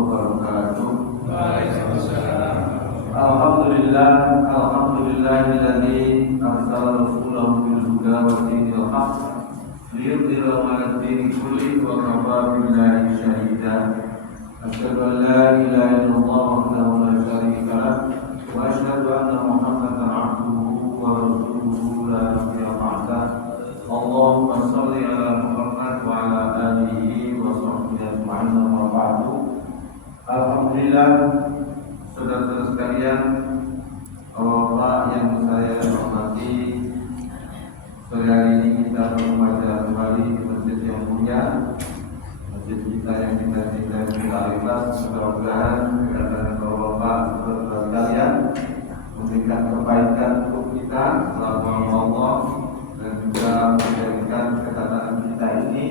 wabarakatuh. Waalaikumsalam. Alhamdulillahilladzi arsala rasulahu bil huda wa dinil haqq liyudhhirahu 'alad dini kullihi wa kafa billahi shahida. Asyhadu an la ilaha illallah wahdahu la syarika lah wa asyhadu anna Muhammadan 'abduhu wa rasuluhu la nabiyya ba'dah. Allahumma shalli 'ala Muhammad wa 'ala alihi wa sahbihi ajma'in wa ba'du. Alhamdulillah, saudara-saudara sekalian, Bapak yang saya hormati, sore hari ini kita membaca kembali di masjid yang mulia, masjid kita yang kita cintai totalitas. Mudah-mudahan kedatangan Bapak, saudara-saudara sekalian, memberikan kebaikan untuk kita selama Allah dan juga menjadikan kedatangan kita ini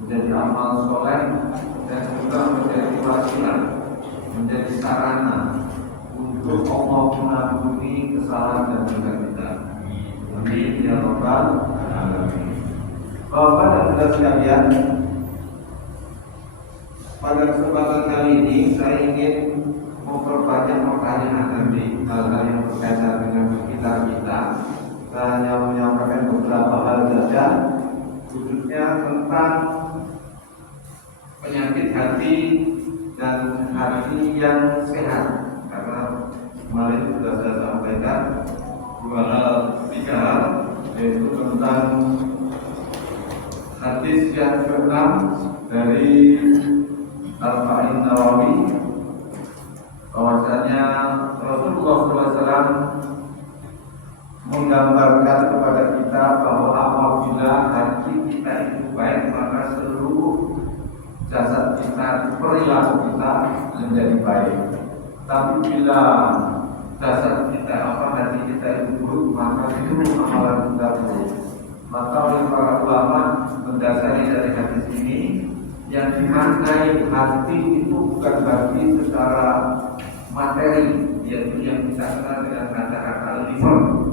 menjadi amal soleh dan juga menjadi wasilah, menjadi sarana untuk Allah mengampuni kesalahan dan dosa kita. Amin ya rabbal alamin. Bapak dan saudara sekalian, pada kesempatan kali ini saya ingin memperbanyak pertanyaan nanti hal-hal yang berkaitan dengan sekitar kita. Saya hanya menyampaikan beberapa hal saja, khususnya tentang penyakit hati dan hati yang sehat. Karena kemarin sudah saya sampaikan tiga hal, yaitu tentang hadis yang ke-6 dari Al-Fa'in Nawawi, bahwasanya Rasulullah SAW menggambarkan kepada kita bahwa apabila hati kita itu baik, maka seluruh jasad kita, perilaku kita menjadi baik. Tapi bila jasad kita, hati kita itu buruk, maka seluruh amalan kita buruk. Maka oleh para ulama mendasari dari hadis ini, yang dimaknai hati itu bukan berarti secara materi, yaitu yang kita kenal dengan kata-kata liver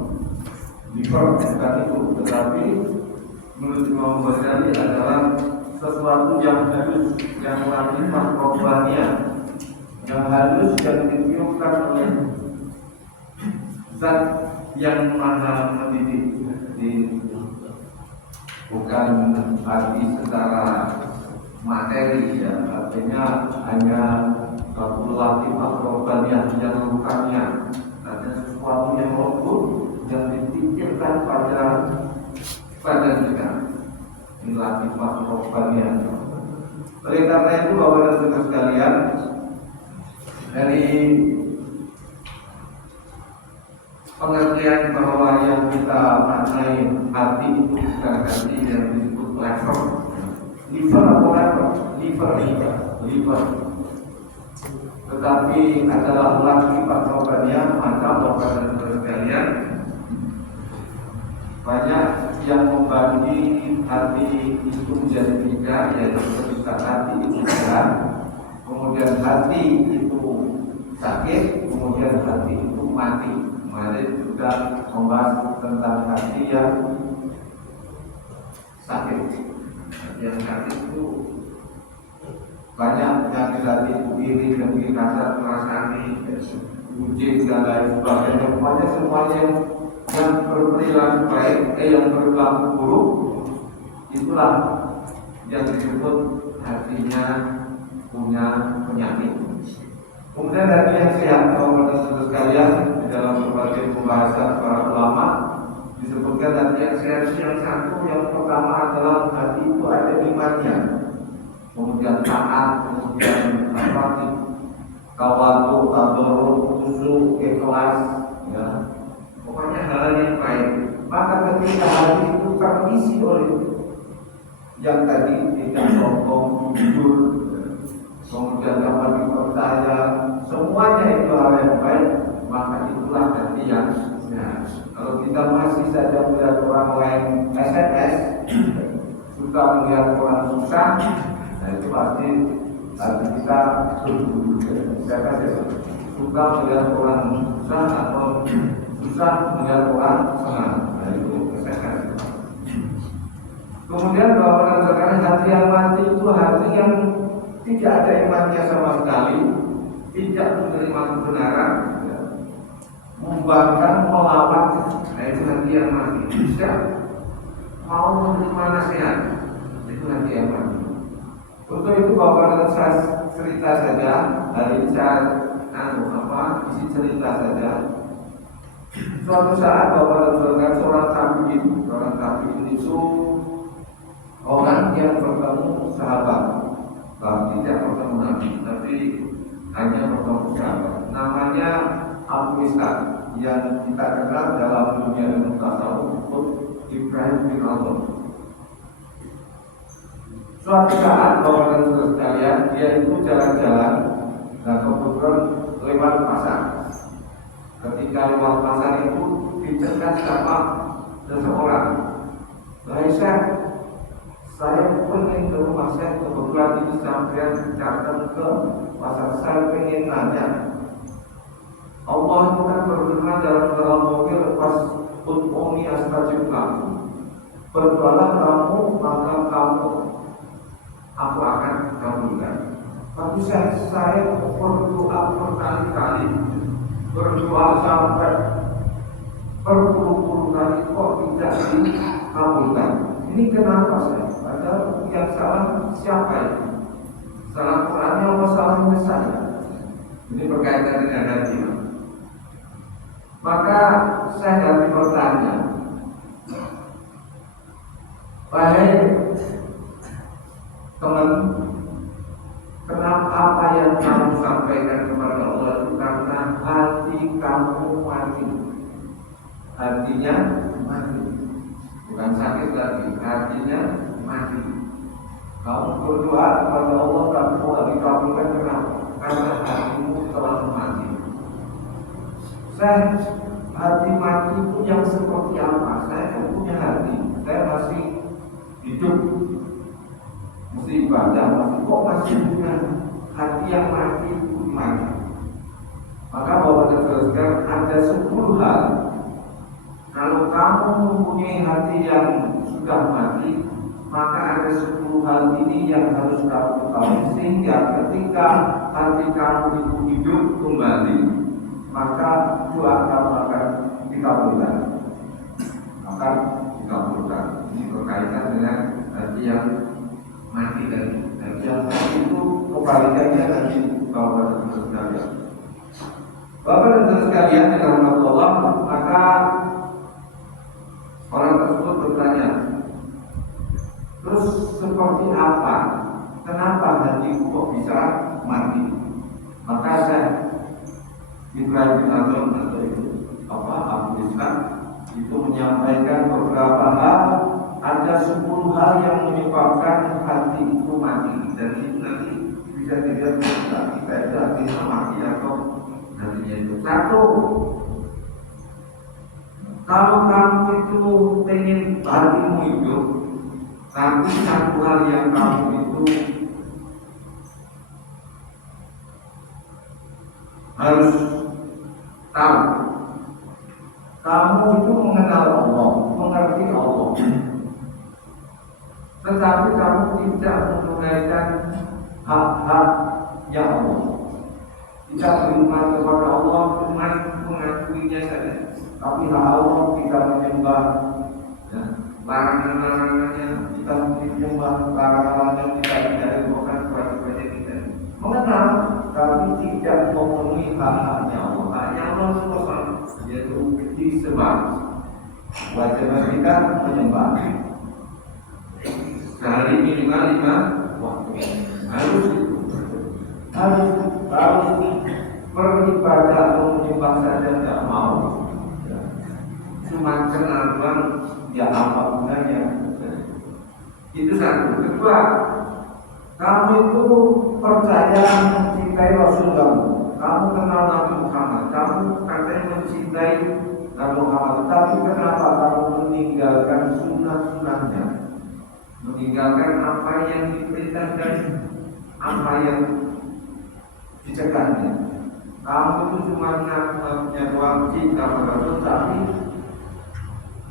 bukan itu, tetapi menurut Imam Ghazali adalah sesuatu yang halus, yang latifah rohaniah, yang halus, yang ditiupkan oleh zat yang maha mendidik. Bukan arti secara materi, ya, artinya hanya satu latifah rohaniah yang rukanya, ada sesuatu yang lembut yang dipikirkan pada badan kita. Ini latifah rohaniah. Oleh karena itu, Bapak dan Saudara sekalian, dari pengertian bahwa yang kita maknai hati itu bukan hati yang disebut liver atau liver, tetapi adalah latifah rohaniah. Maka Bapak dan Saudara sekalian, banyak yang membagi hati itu menjadi tiga, yaitu ketika hati itu sehat, kemudian hati itu sakit, kemudian hati itu mati. Kemarin juga membahas tentang hati yang sakit. Yang sakit itu banyak penyakit hati, iri, dengki, kasar, keras hati, uji, dan lain sebagainya. Pokoknya semuanya yang berperilaku baik, yang berperilaku buruk, itulah yang disebut hatinya punya penyakit. Kemudian hati yang sehat, Bapak dan Saudara sekalian, di dalam berbagai pembahasan para ulama disebutkan hati yang sehat yang satu, yang pertama adalah hati itu ada imannya, kemudian taat, kemudian tawadu, tadarruk, khusyuk, ikhlas, ya. Pokoknya hal yang baik. Maka ketika hati itu terisi oleh yang tadi, tidak sombong, jujur, kemudian dapat dipercaya, semuanya itu hal yang baik, maka itulah hati yang sehat. Kalau kita masih saja melihat orang lain SMS, suka melihat orang susah, nah itu pasti hati kita suka melihat orang susah atau susah melihat orang senang. Nah itu kesehatan. Kemudian bahwa sekarang hati yang mati itu hati yang tidak ada imannya sama sekali, tidak menerima kebenaran, ya, membangkang, melawan, nah itu hati yang mati. Bisa mau menerima nasihat, itu hati yang mati. Untuk itu Bapak saya cerita saja, hari ini saya isi cerita saja. Suatu saat Bapak seorang tabi'in itu orang yang bertemu sahabat, tidak bertemu Nabi, tapi hanya bertemu sahabat. Namanya Abu Ishaq, yang kita kenal dalam dunia ilmu tasawuf, Ibrahim bin Adham. Suatu saat Bapak dan saudara sekalian, dia itu jalan-jalan dan kebetulan lewat pasar. Ketika lewat pasar itu dicegat sama seseorang. Saya pengen ke rumah saya, kebetulan ini sampai datang ke pasar, saya pengen nanya. Allah itu kan berfirman dalam mobil pas ut'uni astajib lakum. Berdoalah kamu maka kamu aku akan kabulkan. Tapi saya berdoa berkali-kali, berdoa sampai berpuluh-puluh kali kok tidak dikabulkan. Ini kenapa saya? Padahal yang salah siapa itu? Salah Qurannya atau salahnya saya? Ini berkaitan dengan hati. Maka saya ganti bertanya, baik teman, kenapa apa yang kamu sampaikan kepada Allah itu karena hati kamu mati, hatinya mati, bukan sakit lagi, hatinya mati. Kamu berdoa kepada Allah kamu dikabulkan kenapa? Karena hatimu telah mati. Saya hati mati itu yang seperti apa? Saya kan punya hati, saya masih hidup, masih ibadah, masih punya hati yang mati itu gimana? Maka Bapak dan Saudara ada 10 hal. Kalau kamu mempunyai hati yang sudah mati, maka ada 10 hal ini yang harus kamu tahu, sehingga ketika hati kamu itu hidup kembali, maka doa kamu akan dikabulkan. Akan dikabulkan. Ini berkaitan dengan hati yang mati tadi. Hati yang mati itu kebalikannya nanti Bapak dan Saudara sekalian. Bapak dan Saudara sekalian yang dirahmati Allah, maka orang tersebut bertanya, terus seperti apa? Kenapa hatiku kok bisa mati? Maka saya Ibrahim bin Adham atau itu Abu Ishaq itu menyampaikan beberapa hal. Ada 10 hal yang menyebabkan hati itu mati, dan itu nanti bisa dilihat kita itu hatinya mati atau hatinya itu. 1, kalau kamu itu pengen hatimu hidup, tapi 1 hal yang kamu itu harus tahu, kamu itu mengenal Allah, mengerti Allah, tetapi kamu tidak menunaikan hak-haknya Allah, tidak beriman kepada Allah, cuma mengakuinya saja, tapi hak Allah tidak menyembah, ya, larangan-larangannya, kita menyembah larangan-larangan, kita tidak melakukan kewajibannya kita. Mengenal, tapi tidak memenuhi hak-haknya Allah. Hak-haknya Allah semua, yaitu disembah. Kewajiban kita menyembah. Sehari minimal 5 waktu. Harus beribadah atau menyembah saja tidak mau. Cuma kenal doang, ya apa gunanya? Itu 1. Kedua, kamu itu percaya mencintai Rasul kamu kenal Nabi Muhammad, kamu katanya mencintai Nabi Muhammad, tapi kenapa kamu meninggalkan sunnah-sunnahnya, meninggalkan apa yang diperintahkan, apa yang dicegahnya? Kamu itu cuma ngaku-ngakunya doang cinta pada Rasul, tapi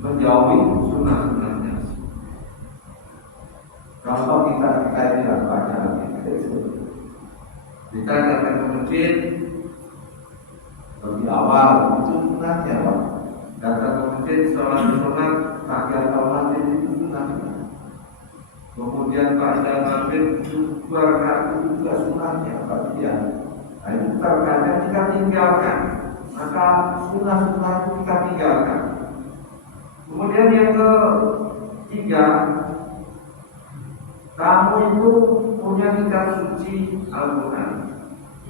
menjauhi sunnah-sunnahnya. Contoh kita tidak baca lagi. Kita datang ke masjid lebih awal itu sunatnya Pak. Datang ke masjid sholat sunat pakai al-fatihah itu sunatnya. Kemudian pada maghrib 2 rakaat itu juga sunatnya Fatihah. Nah itu terkadang kita tinggalkan, maka sunat-sunat itu kita tinggalkan. Kemudian yang ketiga, kamu itu punya kitab suci Al-Quran.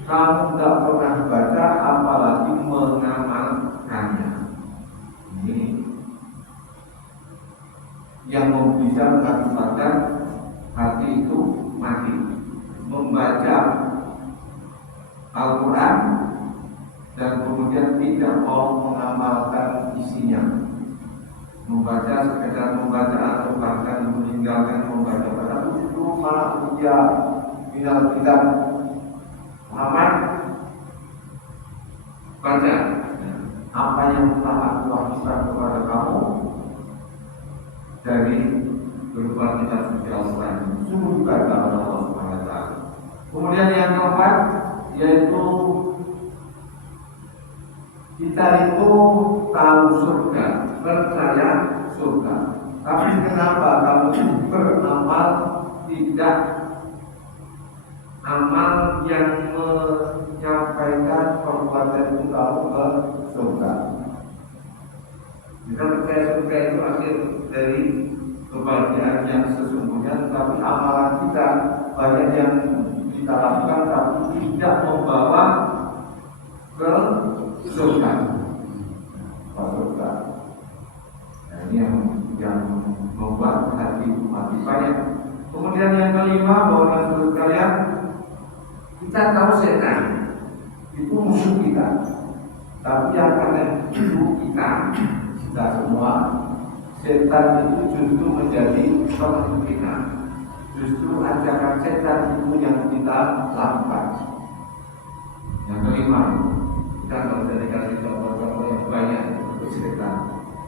Kamu tidak pernah baca, apalagi mengamalkannya. Ini yang bisa mengakibatkan hati itu mati. Membaca Al-Quran dan kemudian tidak mau mengamalkan isinya. Membaca sekedar membaca atau bahkan meninggalkan membaca. Padahal itu malah dia minal kitab Muhammad baca apa yang telah aku wahyukan kepada kamu dari berupa kitab suci Al-Quran. Sungguh kata Allah Subhanahu wa taala. Kemudian yang keempat yaitu kita itu tahu surga, percaya surga. Tapi kenapa kamu beramal tidak amal yang menyampaikan perbuatan itu kamu ke surga? Kita percaya surga itu akhir dari kebahagiaan yang sesungguhnya, tapi amalan kita banyak yang kita lakukan tapi tidak membawa ke surga. Nah, ini yang membuat hati mati banyak. Kemudian yang kelima, bahwa menurut kalian kita tahu setan itu musuh kita, tapi yang karena itu kita semua, setan itu justru menjadi teman kita. Justru ajakan setan itu yang kita lakukan. Yang kelima, kita nggak usah dikasih contoh-contoh yang banyak untuk setan.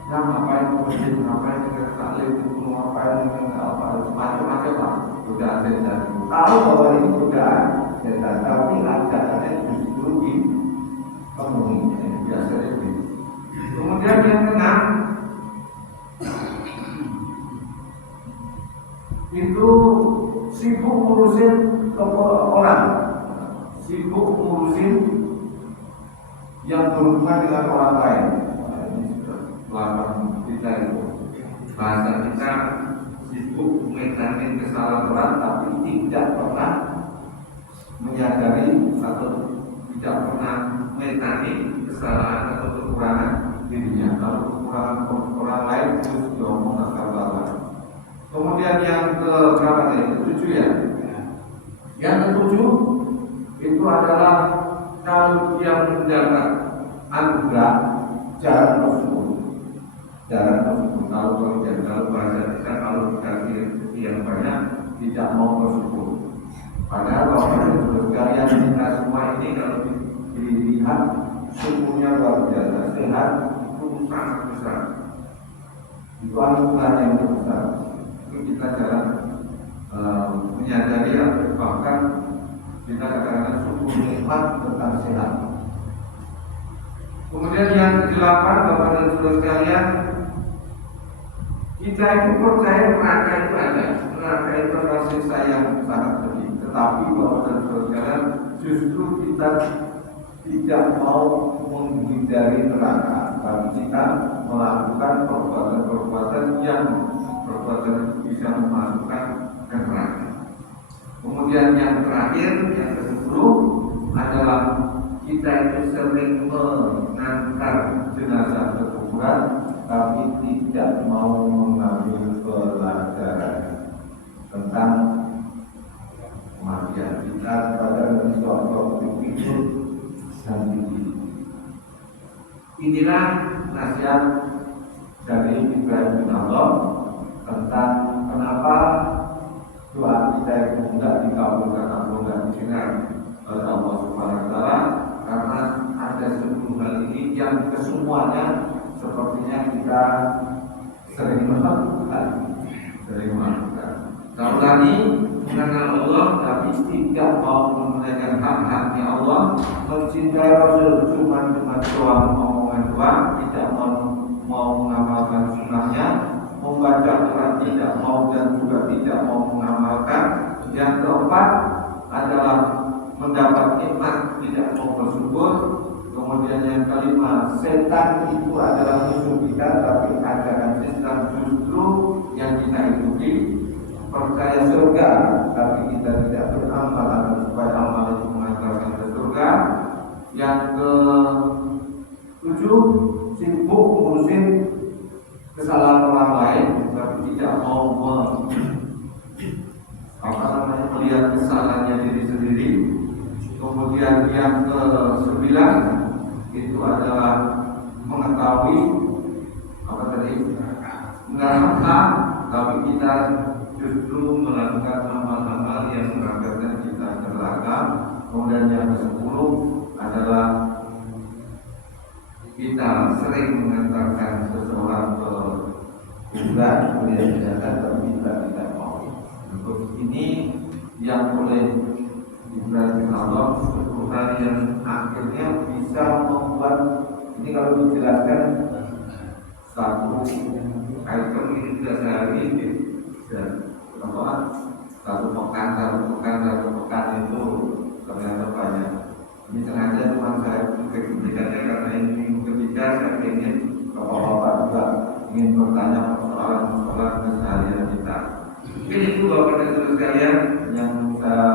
Nah, ngapain kemudian, ngapain dengan taklim itu, ngapain dengan apa, macam-macam lah. Godaan setan. Tahu bahwa ini godaan setan, tapi ajakannya justru dipenuhi. Biasa itu. Kemudian yang keenam, itu sibuk ngurusin orang, sibuk ngurusin yang berhubungan dengan orang lain. Belakang kita itu bahasa kita sibuk menangani kesalahan orang, tapi tidak pernah menyadari atau tidak pernah menangani kesalahan atau kekurangan dirinya. Kalau kekurangan orang lain terus diomong asal bawah. Kemudian yang ke berapa tadi? Ketujuh ya. Yang ketujuh itu adalah kalau dia mendapat anugerah jarang bersyukur. Jarang bersyukur. Kalau bahasa kita kalau dikasih rezeki yang banyak tidak mau bersyukur. Padahal kalau kalian kita semua ini kalau dilihat syukurnya luar biasa, sehat itu sangat besar. Itu anugerah yang besar. Kita jarang menyadari atau bahkan kita kadang-kadang syukur nikmat tentang sehat. Kemudian yang kedelapan, Bapak dan Saudara sekalian, kita itu percaya neraka itu ada. Neraka itu adalah siksa yang sangat pedih. Tetapi Bapak dan Saudara sekalian, justru kita tidak mau menghindari neraka, tapi kita melakukan perbuatan-perbuatan yang bisa memasukkan ke neraka. Kemudian yang terakhir, yang ke-10 adalah kita itu sering mengantar jenazah ke kuburan, tapi tidak mau mengambil pelajaran tentang kematian. Kita pada suatu pikir dan pikir. Inilah nasihat dari Ibrahim bin Allah tentang kenapa doa kita itu tidak dikabulkan atau tidak didengar oleh Allah Subhanahu wa taala, karena ada 10 hal ini yang kesemuanya sepertinya kita sering melakukan. Kalau tadi mengenal Allah tapi tidak mau menunaikan hak-haknya Allah, mencintai Rasul cuma doang, omongan doang, tidak mau mengamalkan sunnahnya, membaca Quran tidak mau dan juga tidak mau mengamalkan. Yang keempat adalah mendapat nikmat tidak mau bersyukur. Kemudian yang kelima, setan itu adalah musuh kita, tapi ajaran Islam justru yang kita ikuti. Percaya surga, tapi kita tidak beramal agar supaya amal itu mengantarkan ke surga. Yang ketujuh, sibuk ngurusin kesalahan orang lain, tapi tidak mau melihat kesalahannya diri sendiri. Kemudian yang ke-9 itu adalah mengetahui neraka, tapi kita justru melakukan amal-amal yang mengantarkan kita ke neraka. Kemudian yang ke-10 adalah kita sering mengantarkan seseorang ke kuburan, melihat jenazah, tapi kita tidak mau. Untuk ini yang boleh diberarti Allah 10 hari yang akhirnya bisa membuat ini, kalau dijelaskan satu item ini tidak sehari dan satu pekan itu ternyata banyak. Ini sengaja teman saya berikannya karena ini minggu ketiga saya ingin bapak-bapak juga ingin bertanya persoalan keseharian kita. Mungkin itu bapak dan saudara sekalian yang saya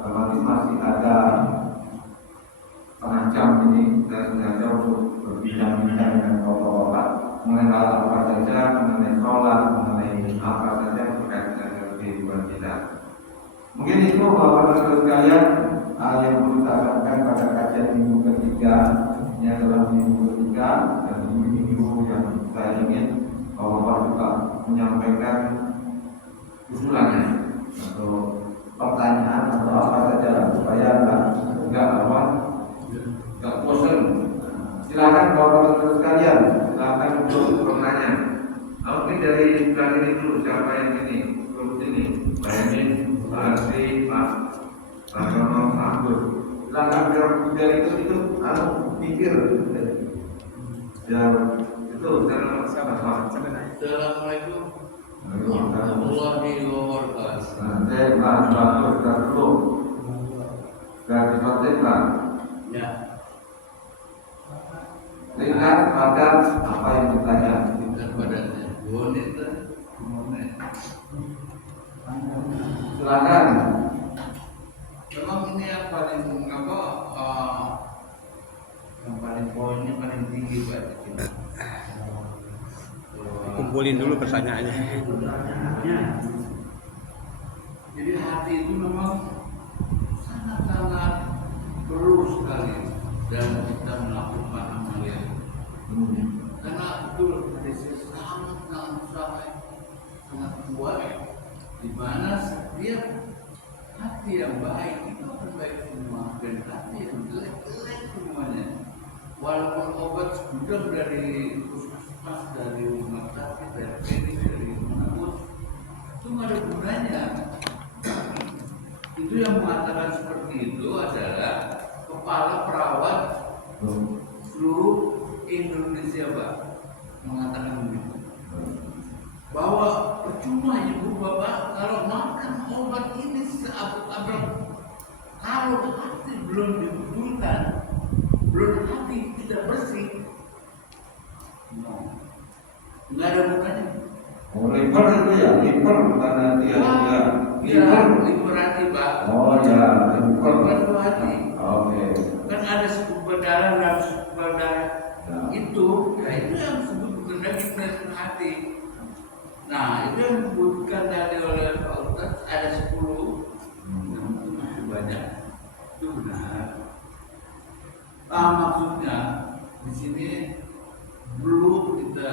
hormati. Masih ada setengah jam ini saya sengaja untuk berbincang-bincang dengan bapak-bapak mengenai hal apa saja, mengenai sholat, mengenai apa saja berkaitan dengan kehidupan kita. Mungkin itu bapak dan saudara sekalian hal yang perlu saya sampaikan pada kajian minggu ketiga. Ini adalah minggu ketiga dan minggu yang saya ingin bapak-bapak juga menyampaikan usulannya atau pertanyaan atau apa saja supaya enggak bosan. Silakan bapak-bapak sekalian, silakan untuk bertanya. Mungkin dari sebelah ini dulu, siapa yang ini? Terus ini, Pak Emin, Pak Arsi, Pak Rono, Pak Agus. Silakan biar itu pikir. Ya itu Assalamualaikum warahmatullahi wabarakatuh. Saya Pak Bagus dulu. Dari Sotek Pak. Ya. Tingkat pada apa yang ditanya? Tingkat badannya. Bonita. Silakan. Memang ini yang paling yang paling poinnya paling tinggi Pak. Kumpulin dulu pertanyaannya. Jadi hati itu memang sangat-sangat perlu sekali dalam kita melakukan amalan. Karena itu sangat kuat, di mana setiap hati yang baik itu akan baik semua, dan hati yang jelek-jelek semuanya. Walaupun obat segudang dari puskesmas, dari rumah sakit, dari klinik, dari manapun, itu nggak ada gunanya. Itu yang mengatakan seperti itu adalah kepala perawat seluruh Indonesia, Pak, mengatakan begitu. Bahwa percuma ibu bapak kalau makan obat ini seabrak-abrak, kalau hati belum dibetulkan, belum hati tidak bersih, nggak ada gunanya. Liver itu ya, liver bukan hati ya. Liver hati Pak. Oh ya, Liver itu hati. Oke. Kan ada segumpal darah dan segumpal darah itu, ya itu yang disebut bukan hati. Nah itu yang disebutkan tadi oleh Pak Ustadz ada 10, itu masih banyak. Itu benar. Maksudnya di sini belum kita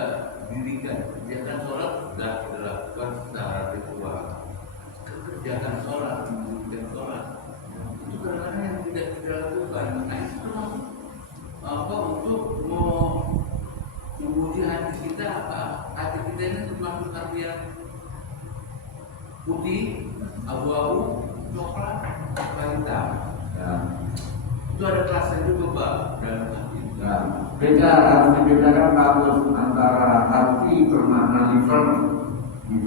dirikan kerjakan sholat sudah kita lakukan secara ritual. Kerjakan sholat, menunaikan sholat itu kadang-kadang yang tidak kita lakukan. Nah itu untuk menguji hati kita apa? Hati kita ini termasuk hati yang putih, abu-abu, Itu ada kelasnya juga Pak dalam hati. Ya, beda harus dibedakan kasus antara hati bermakna liver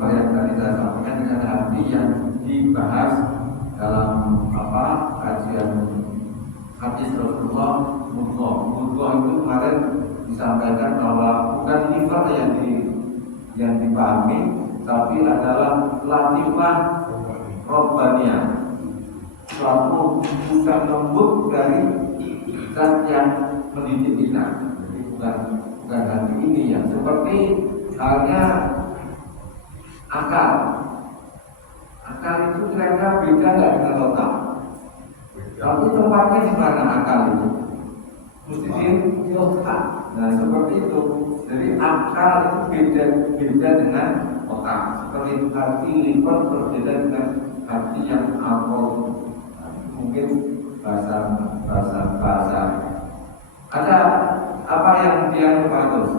yang tadi saya sampaikan dengan hati yang dibahas dalam kajian hadis Rasulullah. Mudghah itu kemarin disampaikan bahwa bukan liver yang dipahami, tapi adalah latifah robbaniyah, suatu bukan lembut dari zat yang mendidik kita. Jadi bukan hati ini yang seperti halnya akal. Akal itu kira-kira beda nggak dengan otak? Tapi tempatnya di mana akal itu? Mesti di otak. Nah seperti itu. Jadi akal itu beda dengan otak. Seperti hati liver berbeda dengan hati yang alkohol. Mungkin bahasa. Ada apa yang dia bagus?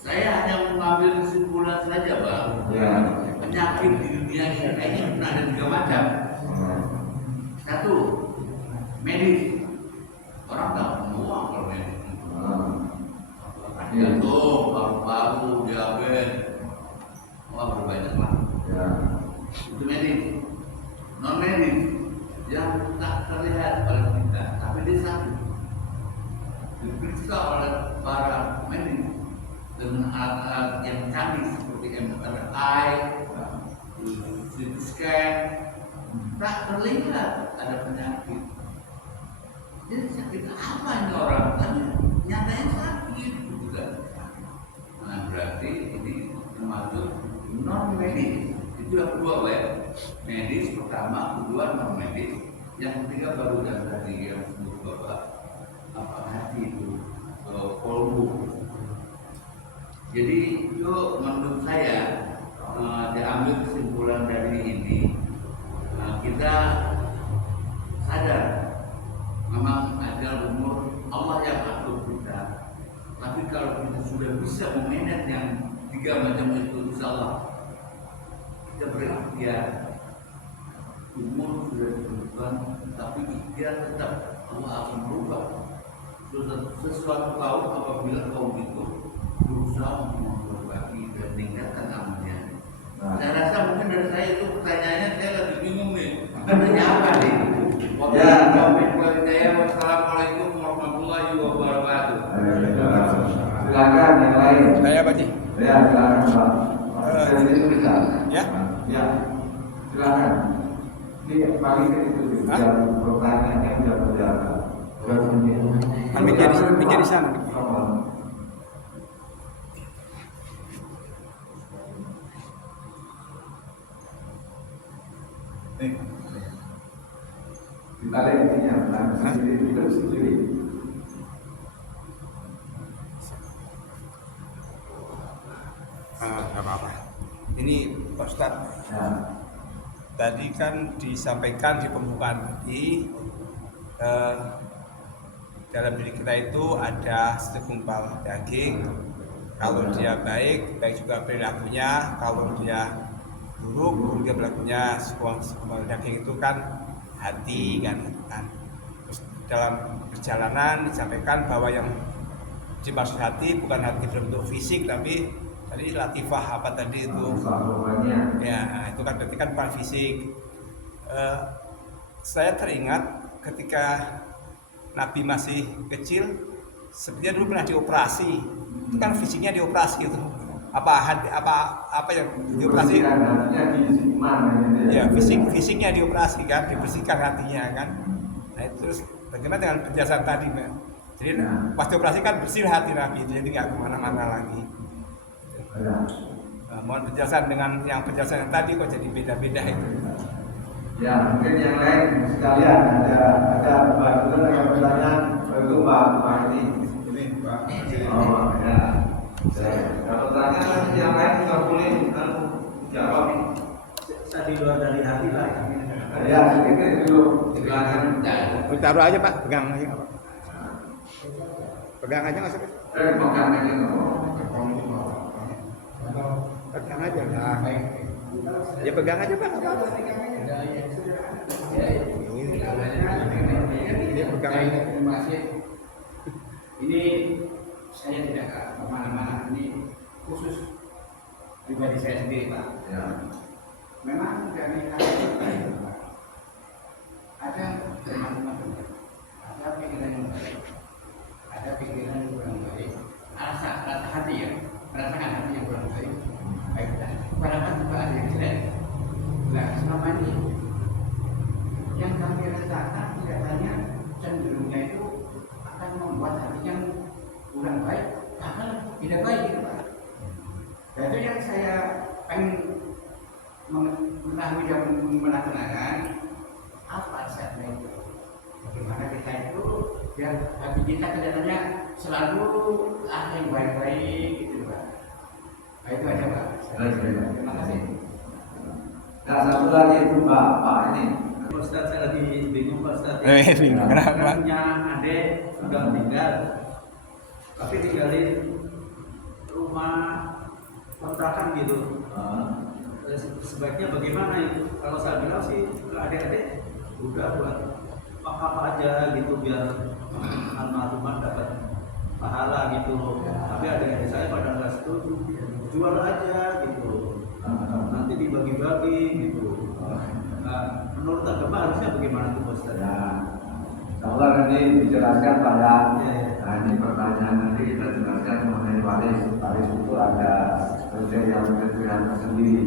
Saya hanya mengambil kesimpulan saja Bang. Ya. Penyakit di dunia ini kayaknya ada 3 macam. Satu, medis. Orang tahu semua kalau medis. Jantung, paru-paru, diabetes, berbanyak lah. Ya. Itu medis. Non medis yang tak terlihat oleh kita, tapi dia sakit. Diperiksa oleh para medis dengan alat-alat yang canggih seperti MRI, CT scan, tak terlihat ada penyakit. Jadi sakit apa ini orang? Tapi nyatanya sakit, gitu kan? Nah berarti ini termasuk non medis. Itu yang kedua ya, medis pertama, kedua non medis, yang ketiga baru dan tadi yang sebut Bapak hati itu kolbu. Jadi itu menurut saya diambil kesimpulan dari ini, kita sadar memang ajal umur Allah yang atur kita, tapi kalau kita sudah bisa memanage yang 3 macam itu, insya Allah kita berikhtiar. Umur sudah ditentukan, tapi ikhtiar tetap Allah akan berubah. Sesuatu kaum apabila kaum itu berusaha untuk memperbaiki dan meningkatkan amalnya. Saya rasa mungkin dari saya itu pertanyaannya saya lagi bingung nih. Tanya apa nih? Wassalamualaikum warahmatullahi wabarakatuh. Silakan yang lain. Saya Pak Ji. Ya, silakan Pak. Dari situ bisa. Ya. Ya. Silakan. Ini paling itu pertanyaannya sudah berjalan. Kan mikir di sana. Ditarik ininya, sendiri. Nggak apa-apa. Ini Pak Ustadz. Ya. Tadi kan disampaikan di pembukaan tadi, dalam diri kita itu ada segumpal daging. Kalau dia baik juga perilakunya. Kalau dia buruk juga perilakunya. Segumpal daging itu kan hati kan. Terus dalam perjalanan disampaikan bahwa yang dimaksud hati bukan hati berbentuk fisik, tapi tadi latifah apa tadi itu? Ya, itu kan berarti kan bukan fisik. Saya teringat ketika Nabi masih kecil, sepertinya dulu pernah dioperasi. Itu kan fisiknya dioperasi itu. Apa yang dioperasi? Ya, fisiknya dioperasi kan, dibersihkan hatinya kan. Nah, itu terus bagaimana dengan penjelasan tadi, Mbak? Jadi pas dioperasi kan bersih hati Nabi, jadi nggak kemana-mana lagi. Mohon penjelasan dengan yang penjelasan yang tadi kok jadi beda-beda itu. Ya, mungkin yang lain sekalian ada pertanyaan untuk Pak ini. Ini Pak. Oh ya. Kalau pertanyaan yang lain juga boleh jawab. Saya di luar dari hati lah. Ya, sedikit dulu. Silakan. Taruh aja Pak, pegang aja Pak. Pegang aja nggak sakit. Pegang aja nggak Pegang aja lah. Ya pegang aja Pak. Dia pegang pegang Baik, ini. terima kasih. Ini saya tidak kemana-mana. Ini khusus pribadi saya sendiri, Pak. Ya. Memang dari hati baik, Pak. Ada teman-teman baik, ada pikiran yang baik, ada pikiran yang kurang baik, rasa hati ya, merasakan hati yang kurang baik. Baik, barangkali juga ada yang jelek. Nah, selama ini yang kami rasakan kelihatannya cenderungnya itu akan membuat hati yang kurang baik, bahkan tidak baik gitu, Pak. Dan itu yang saya pengen mengetahui dan melaksanakan apa resepnya itu. Bagaimana kita itu biar hati kita kelihatannya selalu ada yang baik-baik gitu, Pak. Nah, itu aja, Pak. Terima kasih. Nah, satu lagi itu Pak ini. Ustaz, saya lagi bingung Pak Ustaz. Bingung kenapa? Punya adik sudah meninggal, tapi tinggalin rumah kontrakan gitu. Sebaiknya bagaimana itu? Kalau saya bilang sih ke adik-adik udah buat apa aja gitu biar almarhumah dapat pahala gitu. Tapi adik-adik saya pada nggak setuju, jual aja gitu. Nanti dibagi-bagi gitu. Nah, menurut agama harusnya bagaimana tuh Ustaz? Ya, insya nanti dijelaskan pada nah, ini pertanyaan nanti kita jelaskan mengenai waris. Waris itu ada kriteria tersendiri.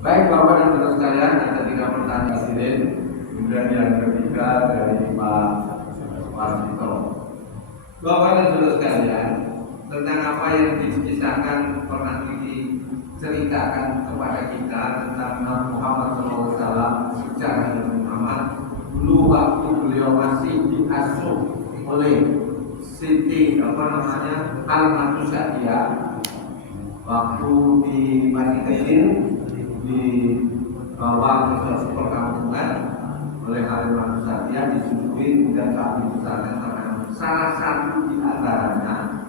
Baik Bapak dan Saudara sekalian, ada 3 pertanyaan presiden. Kemudian yang ketiga dari Pak Warsito. Bapak dan Saudara sekalian, tentang apa yang dikisahkan pernah diceritakan kepada kita tentang Nabi Muhammad SAW sejarah Nabi Muhammad dulu waktu beliau masih diasuh oleh Siti Al-Matusyadia waktu masih kecil dibawa ke suatu perkampungan oleh Al-Matusyadia disusuin dan tak dibesarkan salah satu di antaranya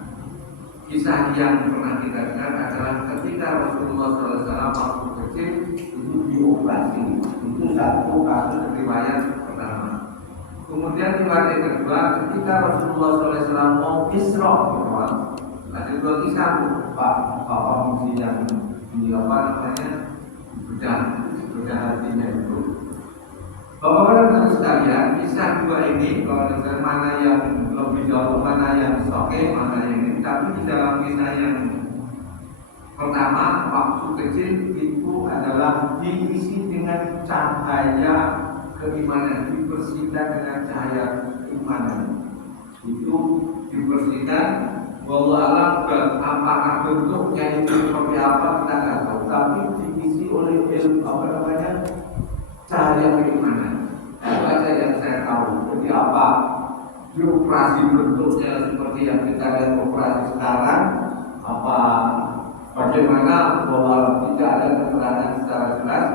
kisah yang pernah kita dengar adalah ketika Rasulullah SAW waktu kecil itu dioperasi. Itu satu kasus riwayat pertama. Kemudian riwayat yang kedua, ketika Rasulullah SAW mau Isra, ada 2 kisah Pak Musi yang di apa namanya bedah hatinya itu. Bapak-bapak dan sekalian, kisah 2 ini kalau dengar mana yang lebih jauh, mana yang soke, mana yang ini. Tapi di dalam kisah yang pertama, waktu kecil itu adalah diisi dengan cahaya keimanan, dibersihkan dengan cahaya keimanan. Itu dibersihkan, wallahu alam, apakah bentuknya itu seperti apa kita nggak tahu. Tapi diisi oleh cahaya keimanan. Itu aja yang saya tahu. Jadi apa? Dioperasi bentuknya seperti yang kita lihat operasi sekarang, apa bagaimana bahwa tidak ada keterangan secara jelas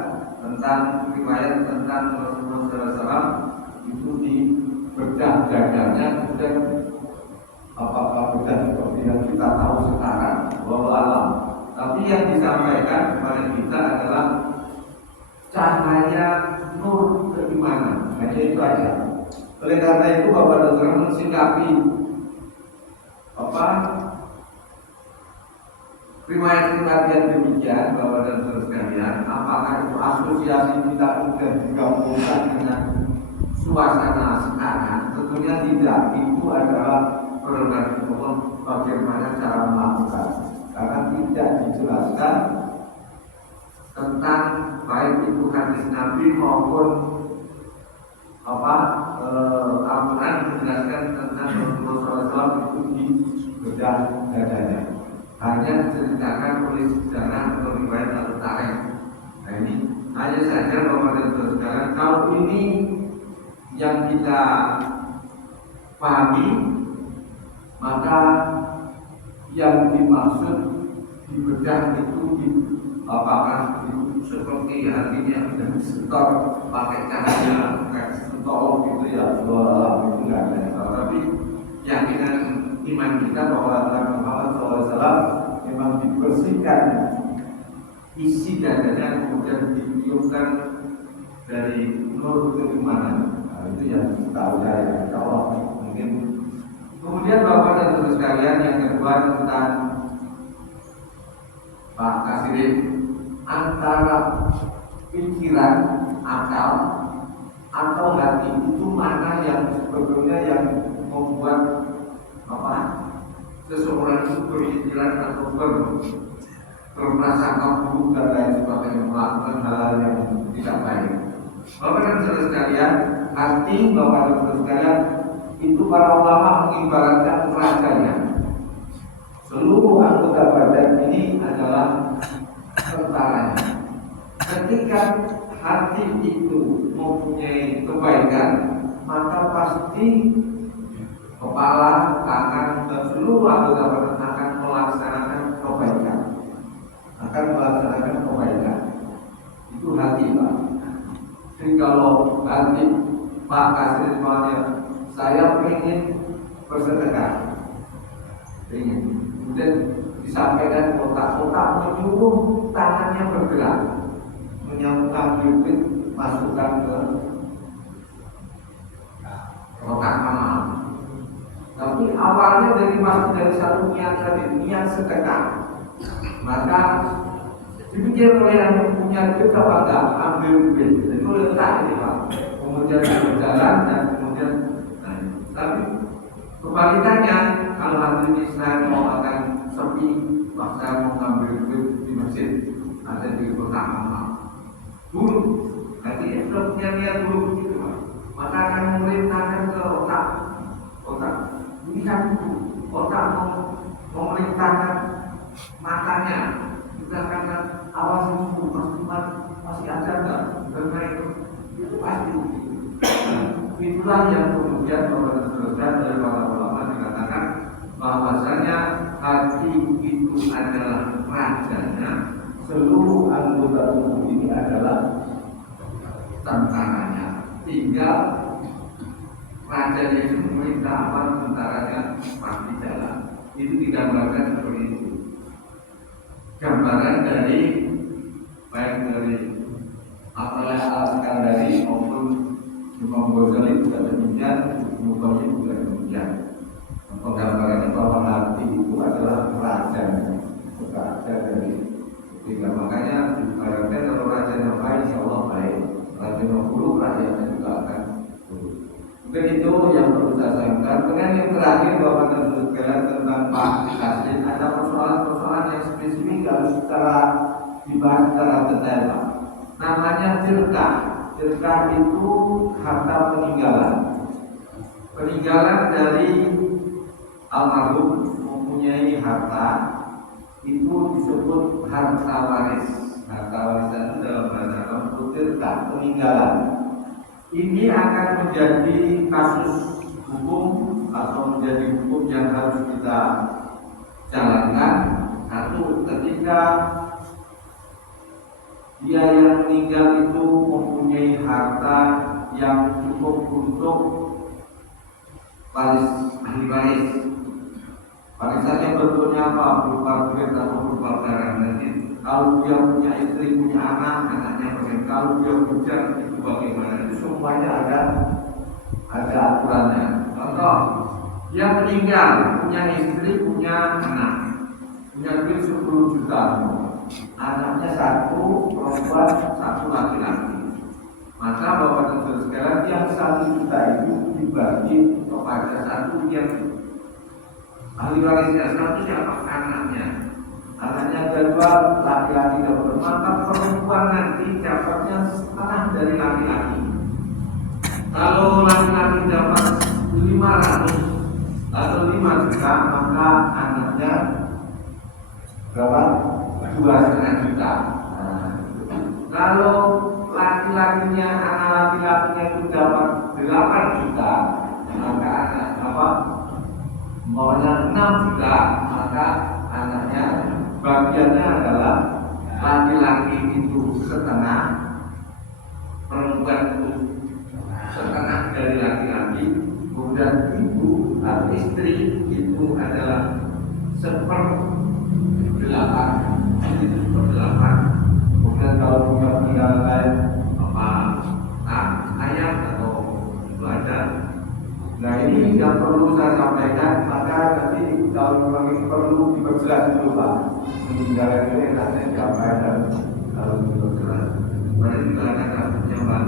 tentang riwayat tentang Rasulullah SAW itu di bedah dadanya, kemudian apakah bedah seperti yang kita tahu sekarang, bahwa alam. Tapi yang disampaikan kepada kita adalah cahaya nur keimanan. Hanya itu aja. Oleh karena itu Bapak dan Saudara mensikapi riwayat-riwayat yang demikian Bapak dan Saudara sekalian, apakah itu asosiasi kita sudah digabungkan dengan suasana sekarang? Tentunya tidak. Itu adalah prerogatif Allah bagaimana cara melakukan. Karena tidak dijelaskan tentang baik itu hadis Nabi maupun Al-Quran menjelaskan tentang Rasulullah SAW itu di bedah dadanya. Hanya diceritakan oleh sejarah atau riwayat atau tarikh. Nah ini hanya saja Bapak dan Saudara sekalian, kalau ini yang kita pahami, maka yang dimaksud di bedah itu apakah seperti artinya sudah disetor pakai cahaya kayak setor gitu ya, itu nggak ada. Tapi keyakinan iman kita bahwa Nabi Muhammad SAW memang dibersihkan isi dadanya, kemudian ditiupkan dari nur keimanan. itu yang tahu saya, insya Allah mungkin. Kemudian Bapak dan Saudara sekalian, yang kedua tentang Pak Kasirin, antara pikiran, akal atau hati itu mana yang sebetulnya yang membuat seseorang itu berpikiran atau berprasangka buruk dan lain sebagainya, melakukan hal-hal yang tidak baik. Bapak dan Saudara sekalian, hati Bapak dan Saudara sekalian itu para ulama mengibaratkan rajanya. Seluruh anggota badan ini adalah tentaranya. Ketika hati itu mempunyai kebaikan, maka pasti kepala, tangan, dan seluruh anggota badan akan melaksanakan kebaikan. Itu hati, Pak. Jadi kalau hati Pak kasih semuanya, saya ingin bersedekah, kemudian disampaikan otak-otak menyuruh tangannya bergerak, menyambungkan bibit masukkan ke otak amal. Tapi awalnya dari satu niat tadi, niat sedekah, maka dipikir oleh yang punya duit apa enggak, ambil duit, itu letak ini Pak. Kemudian berjalan dan kemudian tapi kebalikannya, kalau hati ini saya mau akan sepi, saya mau ngambil duit di masjid, ada di kota amal. Buruk, hati sudah punya niat buruk gitu Pak. Maka akan memerintahkan ke otak. Ini kan otak memerintahkan matanya, kita karena awas itu masih ada nggak bermain itu pasti. Itulah yang kemudian berkata dari para ulama dikatakan bahwasanya hati itu adalah rajanya, seluruh anggota tubuh ini adalah tentaranya. Tinggal rajanya itu memerintah apa, tentaranya pasti jalan. Itu digambarkan seperti itu. Gambaran dari baik dari Athaillah Al-Iskandari maupun Imam Ghazali juga demikian, Muqaddimah juga demikian. Penggambarannya bahwa hati itu adalah raja dari ketiga. Makanya diibaratkan kalau raja yang baik, insya Allah baik. Raja yang buruk, rakyatnya juga akan buruk. Mungkin itu yang perlu saya sampaikan. Kemudian yang terakhir bahwa sekalian tentang Pak Kasih, ada persoalan yang spesifik harus dibahas secara detail Pak. Namanya tirkah. Tirkah itu harta peninggalan. Peninggalan dari almarhum mempunyai harta, itu disebut harta waris. Harta warisan itu dalam bahasa Arab itu tirkah, peninggalan. Ini akan menjadi kasus hukum atau menjadi hukum yang harus kita jalankan. Satu, ketika dia yang meninggal itu mempunyai harta yang cukup untuk ahli waris. Warisannya bentuknya apa? Berupa duit atau berupa barang. Jadi kalau dia punya istri, punya anak, anaknya bagaimana? Kalau dia bujang itu bagaimana? Itu semuanya ada aturannya. Contoh, dia meninggal, punya istri, punya anak, punya duit 10 juta. Anaknya 1 perempuan, 1 laki-laki. Maka Bapak dan Saudara sekalian, yang 1 juta itu dibagi kepada 1 yang ahli warisnya, 1 siapa? Anaknya. Anaknya kedua laki-laki dapat, maka perempuan nanti dapatnya setengah dari laki-laki. Kalau laki-laki dapat 500 atau 5 juta, maka anaknya berapa? 2,5 juta. Kalau laki-lakinya, anak laki-lakinya itu dapat 8 juta, maka anak maunya 6 juta, maka anaknya bagiannya adalah laki-laki itu setengah, perempuan itu setengah dari laki-laki, kemudian ibu atau istri itu adalah 1/8. Itu 1/8. Kemudian kalau punya peninggalan lain ayah atau Nah ini yang perlu saya sampaikan, maka nanti kalau memang ini perlu diperjelas dulu Pak. Meninggal itu enaknya siapa dan harus diperjelas. Mereka dikarenakan kasusnya Pak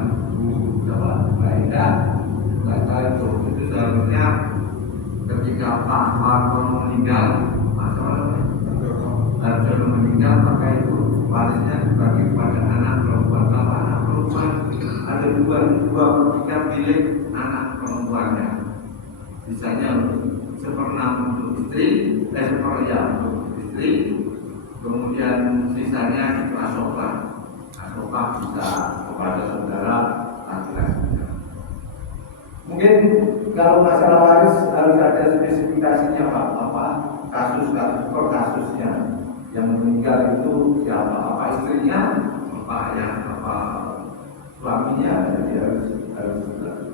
siapa? Mbak Indah, Mbak Taito itu seharusnya ketika Pak Marto meninggal, Harjono meninggal, maka itu warisnya dibagi kepada anak perempuan. Kalau anak perempuan ada dua per 3 milik anak perempuannya. Misalnya seperenam untuk istri, seperempat untuk istri, kemudian sisanya itu asokah bisa kepada saudara laki-laki. Mungkin kalau masalah waris harus ada spesifikasinya Pak, apa kasus per kasusnya. Yang meninggal itu siapa? Apa istrinya? Apa ayah? Apa suaminya? Jadi harus jelas.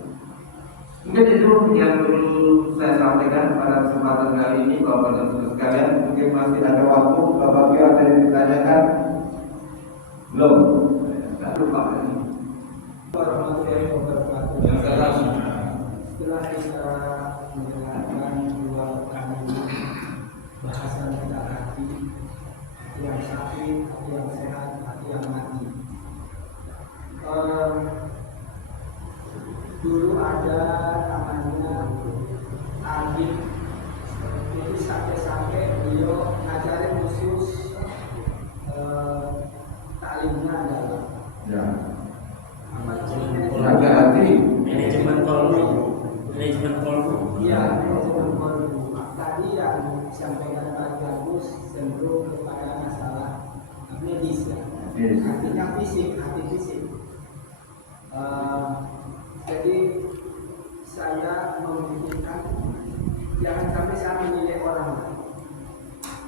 Mungkin itu yang perlu saya sampaikan pada kesempatan kali ini, Bapak dan Saudara sekalian. Mungkin masih ada waktu, Bapak Ibu ada yang ditanyakan? Belum? Tidak lupa ini. Warahmatullahi wabarakatuh. Setelah kita mendengarkan dua pekan ini bahasan tentang hati yang sakit, hati yang sehat, hati yang mati. Dulu ada namanya Adib, jadi sampai-sampai beliau ngajarin khusus taklimnya adalah Jaga hati. manajemen kolbu. Iya, manajemen kolbu. Tadi yang disampaikan Pak Gabus cenderung kepada masalah medis ya. Artinya fisik, hati fisik. Jadi saya memikirkan jangan sampai saya menilai orang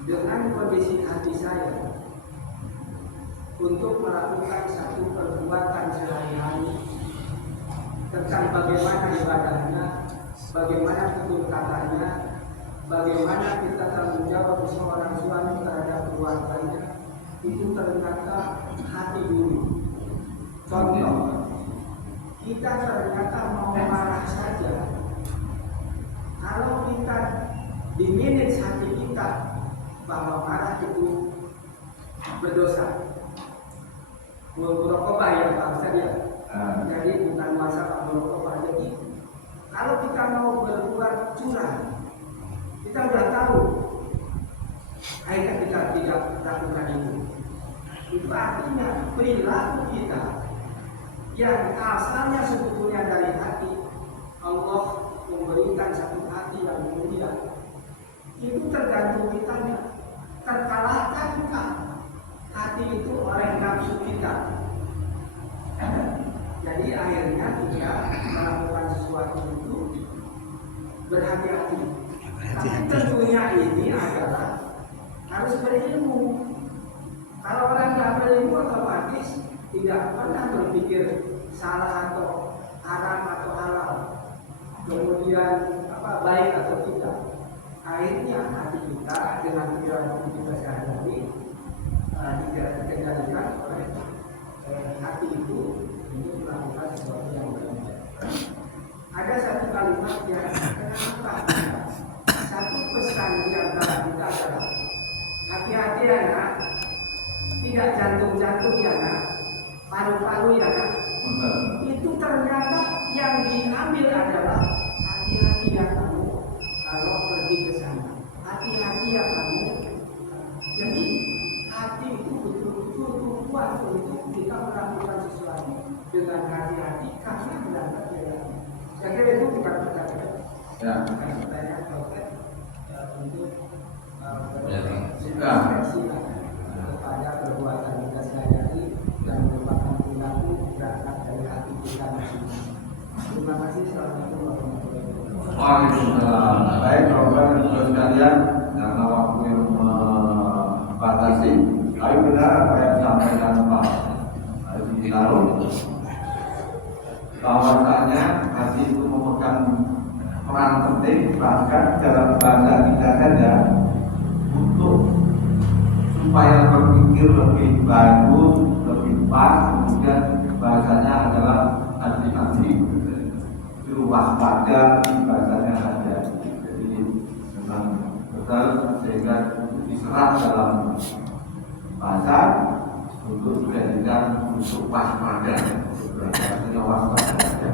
dengan kondisi hati saya untuk melakukan satu perbuatan sehari-hari tentang bagaimana ibadahnya, bagaimana tutur katanya, bagaimana kita tanggung jawab seorang suami terhadap keluarganya, itu ternyata hati dulu. Contoh, kita ternyata mau marah saja. Kalau kita dimanage hati kita bahwa marah itu berdosa. Murokobah ya Pak Ustaz ya. Jadi bukan masalah murokobah. Jadi kalau kita mau berbuat curang, kita sudah tahu, akhirnya kita tidak lakukan itu. Itu artinya perilaku kita yang asalnya sebetulnya dari hati, Allah memberikan satu hati yang mulia. Itu tergantung kitanya. Terkalahkankah hati itu oleh nafsu kita? Jadi akhirnya kita melakukan sesuatu itu berhati-hati. Tapi tentunya ini adalah harus berilmu. Kalau orang tidak berilmu otomatis tidak pernah berpikir salah atau haram atau halal, kemudian baik atau tidak. Akhirnya hati kita dengan perilaku kita sehari-hari dikendalikan oleh hati itu untuk melakukan sesuatu yang benar. Ada satu kalimat yang kenapa satu pesan di antara kita adalah hati-hati ya nak, tidak jantung-jantung ya nak, paru-paru ya nak. Itu ternyata yang diambil adalah hati-hati ya kamu kalau pergi ke sana, hati-hati ya kamu. Jadi hati itu betul-betul kuat untuk kita melakukan sesuatu dengan hati-hati karena berangkat dari hati. Saya kira itu bukan pertanyaan. Ya. Pertanyaan untuk Silakan. kepada perbuatan kita sehari-hari dan merupakan perilaku berangkat dari hati kita masing-masing. Terima kasih. Assalamualaikum warahmatullahi wabarakatuh. Waalaikumsalam. Baik, Bapak dan Saudara sekalian, karena waktu yang membatasi, tapi benar apa yang disampaikan Pak Haji Tarun, bahwasanya hati itu memegang peran penting, bahkan dalam bahasa kita saja untuk supaya berpikir lebih bagus, lebih pas, kemudian bahasanya adalah hati-hati. Itu justru waspada ibadahnya ada. Jadi memang betul sehingga diserap dalam pasar untuk dijadikan untuk waspada. Artinya waspada saja.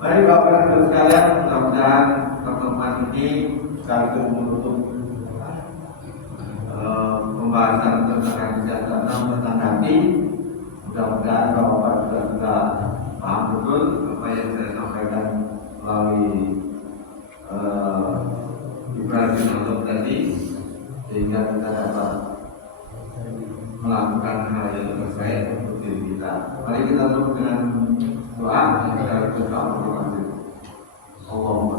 Mari Bapak Ibu sekalian, mudah-mudahan pertemuan ini sekaligus menutup pembahasan tentang kesehatan tentang hati. Mudah-mudahan Bapak sudah paham betul apa yang saya sampaikan melalui Ibrahim Allah tadi, sehingga kita dapat melakukan hal yang terbaik untuk diri kita. Mari kita tutup dengan doa yang kita berdoa. Allahumma